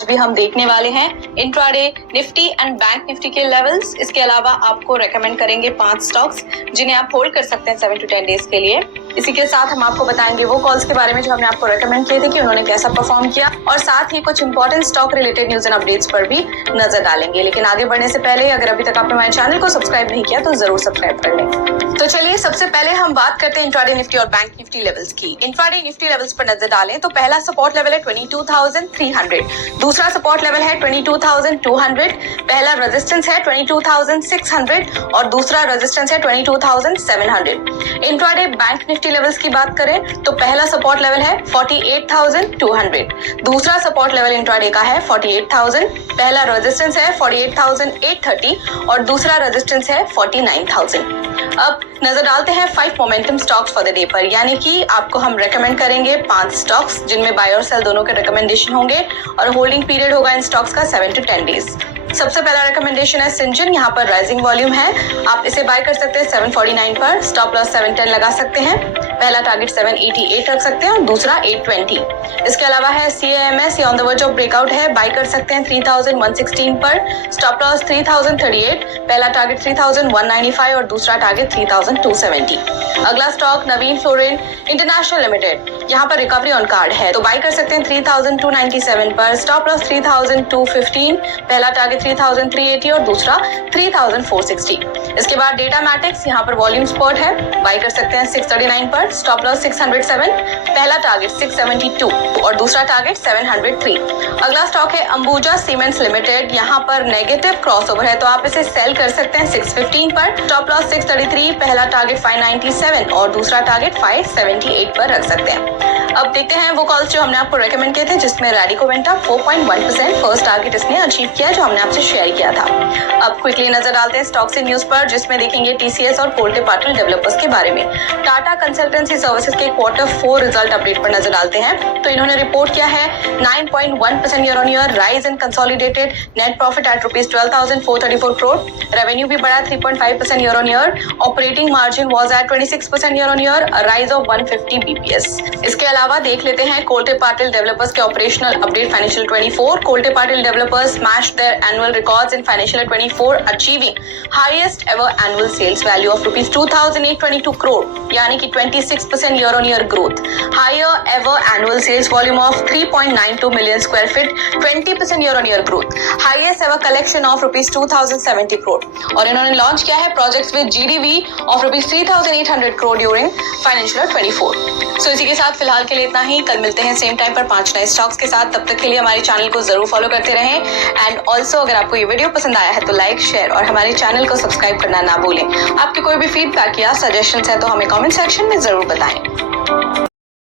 भी हम देखने वाले हैं intraday Nifty and bank Nifty के लेवल्स। इसके अलावा आपको रेकमेंड करेंगे 5 स्टॉक्स जिन्हें आप होल्ड कर सकते हैं 7 to 10 डेज के लिए। इसी के साथ हम आपको बताएंगे वो कॉल्स के बारे में जो हमने आपको रेकमेंड किए थे कि उन्होंने कैसा परफॉर्म किया, और साथ ही कुछ important stock related news and updates पर भी नजर डालेंगे। लेकिन आगे बढ़ने से पहले अगर अभी तक आपने हमारे चैनल को सब्सक्राइब नहीं किया तो जरूर सब्सक्राइब कर लें। तो चलिए सबसे पहले हम बात करते हैं इंट्राडे निफ्टी और बैंक निफ्टी लेवल्स की। इंट्राडे निफ्टी लेवल्स पर नजर डालें तो पहला सपोर्ट लेवल है 22,300, दूसरा सपोर्ट लेवल है 22,200, पहला रेजिस्टेंस है 22,600 और दूसरा रेजिस्टेंस है 22,700। इंट्राडे बैंक निफ्टी लेवल्स की बात करें तो पहला सपोर्ट लेवल है 48,200, दूसरा सपोर्ट लेवल इंट्राडे का है 48,000, पहला रेजिस्टेंस है 48,830 और दूसरा रेजिस्टेंस है 49,000। अब नजर डालते हैं 5 momentum stocks for the day पर, यानी कि आपको हम रेकमेंड करेंगे 5 स्टॉक्स जिनमें बाय और सेल दोनों के रिकमेंडेशन होंगे और होल्डिंग पीरियड होगा इन स्टॉक्स का 7 to 10 डेज। सबसे पहला रिकमेंडेशन है सिंजन। यहाँ पर राइजिंग वॉल्यूम है, आप इसे बाय कर सकते हैं 749 पर, स्टॉप लॉस 710 लगा सकते हैं, पहला टारगेट 788 रख सकते हैं और दूसरा 820। इसके अलावा है CAMS, ये on the verge of breakout है, बाय कर सकते हैं 3116 पर, स्टॉप लॉस 3038, पहला टारगेट 3195 और दूसरा टारगेट 3270। अगला स्टॉक नवीन फ्लोरिन इंटरनेशनल लिमिटेड, यहाँ पर रिकवरी ऑन कार्ड है तो बाय कर सकते हैं 3297 पर, स्टॉप लॉस 3215, पहला टारगेट 3380 और दूसरा 3460। इसके बाद डेटा मैटिक्स, यहाँ पर वॉल्यूम स्पॉट है, बाय कर सकते हैं 639 पर, स्टॉप लॉस 607, पहला टारगेट 672 और दूसरा टारगेट 703। अगला स्टॉक है अंबुजा सीमेंट्स लिमिटेड, यहाँ पर नेगेटिव क्रॉसओवर है तो आप इसे सेल कर सकते हैं 615 पर, स्टॉप लॉस 633, पहला टारगेट 597 और दूसरा टारगेट 578 पर रख सकते हैं। अब देखते हैं वो कॉल्स जो हमने आपको रेकमेंड किए थे, जिसमें रैडिको वेंटा 4.1% फर्स्ट टारगेट इसने अचीव किया जो हमने आपसे शेयर किया था। अब क्विकली नजर डालते हैं स्टॉक्स इन न्यूज पर, जिसमें देखेंगे TCS और कोल्टे पाटिल डेवलपर्स के बारे में। टाटा कंसल्टेंसी सर्विसेज के Q4 रिजल्ट अपडेट पर नजर डालते हैं तो इन्होंने रिपोर्ट किया है 9.1% year on year rise in consolidated net profit at ₹12,434 crore, revenue भी बढ़ा 3.5% year on year, operating margin was at 26% year on year, rise of 150 BPS। इसके अलावा देख लेते हैं कोल्टे पाटिल डेवलपर्स के operational update financial 24। Kolte Patil developers smashed their annual records in financial year 24, achieving highest ever annual sales value of ₹2,822 crore, यानी कि 26% year on year growth, higher ever annual sales volume of 3.92 million square feet, 20% year on year growth, highest ever collection of ₹2,070 crore, और इन्होंने launch किया है projects with GDV of ₹3,800 crore during financial year 24। सो इसी के साथ फिलहाल के लिए इतना ही। कल मिलते हैं सेम टाइम पर 5 नए स्टॉक्स के साथ। तब तक के लिए हमारे चैनल को जरूर फॉलो करते रहें, एंड ऑल्सो अगर आपको ये वीडियो पसंद आया है तो लाइक, शेयर और हमारे चैनल को सब्सक्राइब करना ना भूलें। आपके कोई भी फीडबैक या सजेशंस है तो हमें कमेंट सेक्शन में जरूर बताएं।